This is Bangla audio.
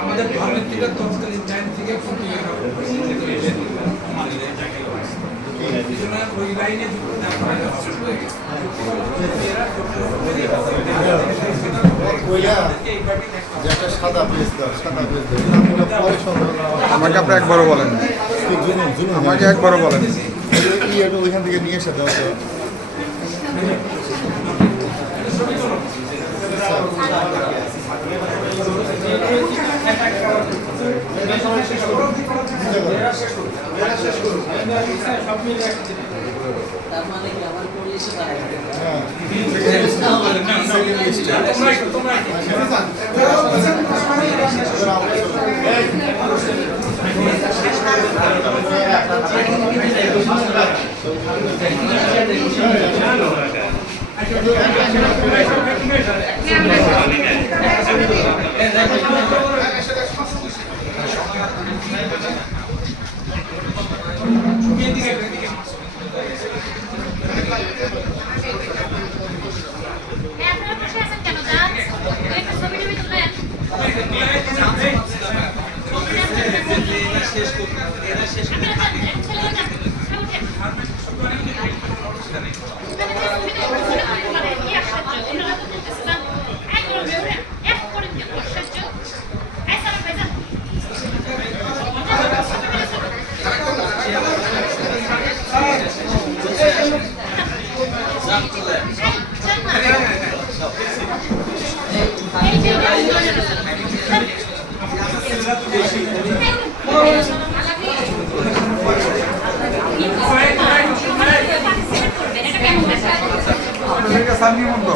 আমাদের ধর্মের থেকে তৎকালীন টাইম থেকে ফুটিয়ে ওই লাইনে আমাকে আপনি একবারও বলেন, আমাকে একবারও বলেন। ওইখান থেকে নিয়ে এসে দেওয়া আপনাদের কাছে আমি মতো